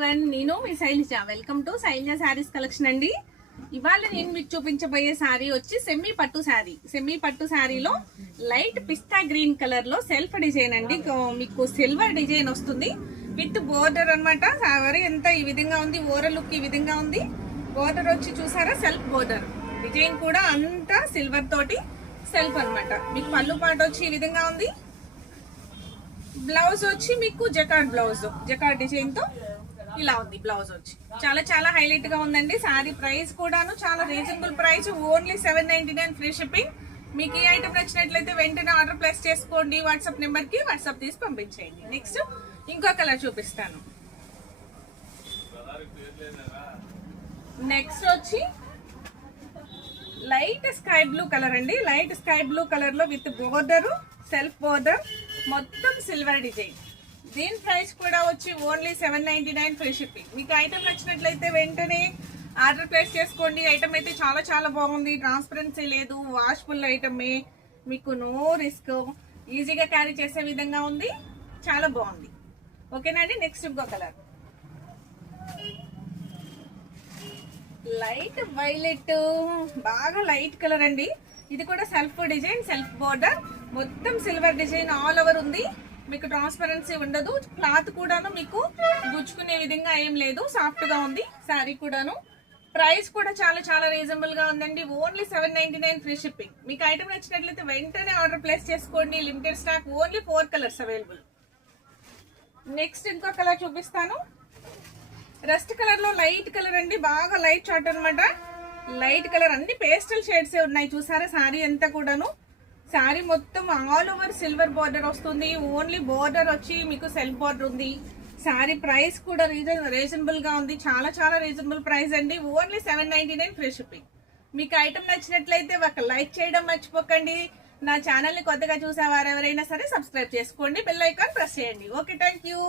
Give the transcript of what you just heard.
Everyone, నేను మీ Shailaja. Welcome to Shailaja sarees collection అండి. ఇవాళ నేను మీకు చూపించబోయే శారీ వచ్చి సెమీ పట్టు శారీ. సెమీ పట్టు శారీలో లైట్ పిస్తా గ్రీన్ కలర్ లో సెల్ఫ్ డిజైన్ అండి. మీకు సిల్వర్ డిజైన్ వస్తుంది విత్ బోర్డర్ అనమాట. శారీ ఎంత ఈ విధంగా ఉంది, ఓవరాల్ లుక్ ఈ విధంగా ఉంది. బోర్డర్ వచ్చి చూసారా, సెల్ఫ్ బోర్డర్ డిజైన్ కూడా అంతా సిల్వర్ తోటి సెల్ఫ్ అనమాట. మీకు పళ్ళు పాట వచ్చి ఈ విధంగా ఉంది. బ్లౌజ్ వచ్చి మీకు జకార్డ్ బ్లౌజ్, జకార్డ్ డిజైన్ తో ఇలా ఉంది. బ్లౌజ్ వచ్చి చాలా చాలా హైలైట్ గా ఉందండి. సారీ ప్రైస్ కూడాను చాలా reasonable price, only 799 free shipping. మీకు ఈ ఐటమ్ నచ్చినట్లయితే వెంటనే ఆర్డర్ ప్లేస్ చేసుకోండి. వాట్సాప్ నెంబర్ కి వాట్సాప్ తీసి పంపించేయండి. నెక్స్ట్ ఇంకో కలర్ చూపిస్తాను. నెక్స్ట్ వచ్చి లైట్ స్కై బ్లూ కలర్ అండి. లైట్ స్కై బ్లూ కలర్ లో విత్ బోర్డర్, సెల్ఫ్ బోర్డర్, మొత్తం సిల్వర్ డిజైన్. దీని ప్రైస్ కూడా వచ్చి ఓన్లీ 799 ఫ్రీ షిప్పింగ్. మీకు ఐటమ్ నచ్చినట్లయితే వెంటనే ఆర్డర్ ప్లేస్ చేసుకోండి. ఐటమ్ అయితే చాలా చాలా బాగుంది. ట్రాన్స్పరెన్సీ లేదు, వాష్ఫుల్ ఐటమే, మీకు నో రిస్క్, ఈజీగా క్యారీ చేసే విధంగా ఉంది. చాలా బాగుంది. ఓకేనా అండి. నెక్స్ట్ ఇంకో కలర్ లైట్ వైలెట్, బాగా లైట్ కలర్ అండి. ఇది కూడా సెల్ఫ్ డిజైన్, సెల్ఫ్ బోర్డర్, మొత్తం సిల్వర్ డిజైన్ ఆల్ ఓవర్ ఉంది. మీకు ట్రాన్స్పరెన్సీ ఉండదు. క్లాత్ కూడాను మీకు గుచ్చుకునే విధంగా ఏం లేదు, సాఫ్ట్ గా ఉంది. శారీ కూడాను ప్రైస్ కూడా చాలా చాలా రీజనబుల్ గా ఉందండి. Only 799 free shipping. మీకు ఐటమ్ నచ్చినట్లయితే వెంటనే ఆర్డర్ ప్లేస్ చేసుకోండి. Limited stock, only 4 colours available. Next ఇంకో కలర్ చూపిస్తాను. రస్ట్ కలర్ లో లైట్ కలర్ అండి, బాగా లైట్ షార్ట్ అనమాట. లైట్ కలర్, అన్ని పేస్టల్ షేడ్స్ ఉన్నాయి. చూసారా శారీ అంతా కూడాను. శారీ మొత్తం ఆల్ ఓవర్ సిల్వర్ బోర్డర్ వస్తుంది. ఓన్లీ బోర్డర్ వచ్చి మీకు సెల్ఫ్ బోర్డర్ ఉంది. శారీ ప్రైస్ కూడా రీజనబుల్ గా ఉంది. చాలా చాలా రీజనబుల్ ప్రైస్ అండి. Only 799 free shipping. మీకు ఐటమ్ నచ్చినట్లయితే ఒక లైక్ చేయడం మర్చిపోకండి. నా ఛానల్ ని కొత్తగా చూసేవారు ఎవరైనా సరే సబ్స్క్రైబ్ చేసుకోండి. బెల్ ఐకాన్ ప్రెస్ చేయండి. Okay, thank you.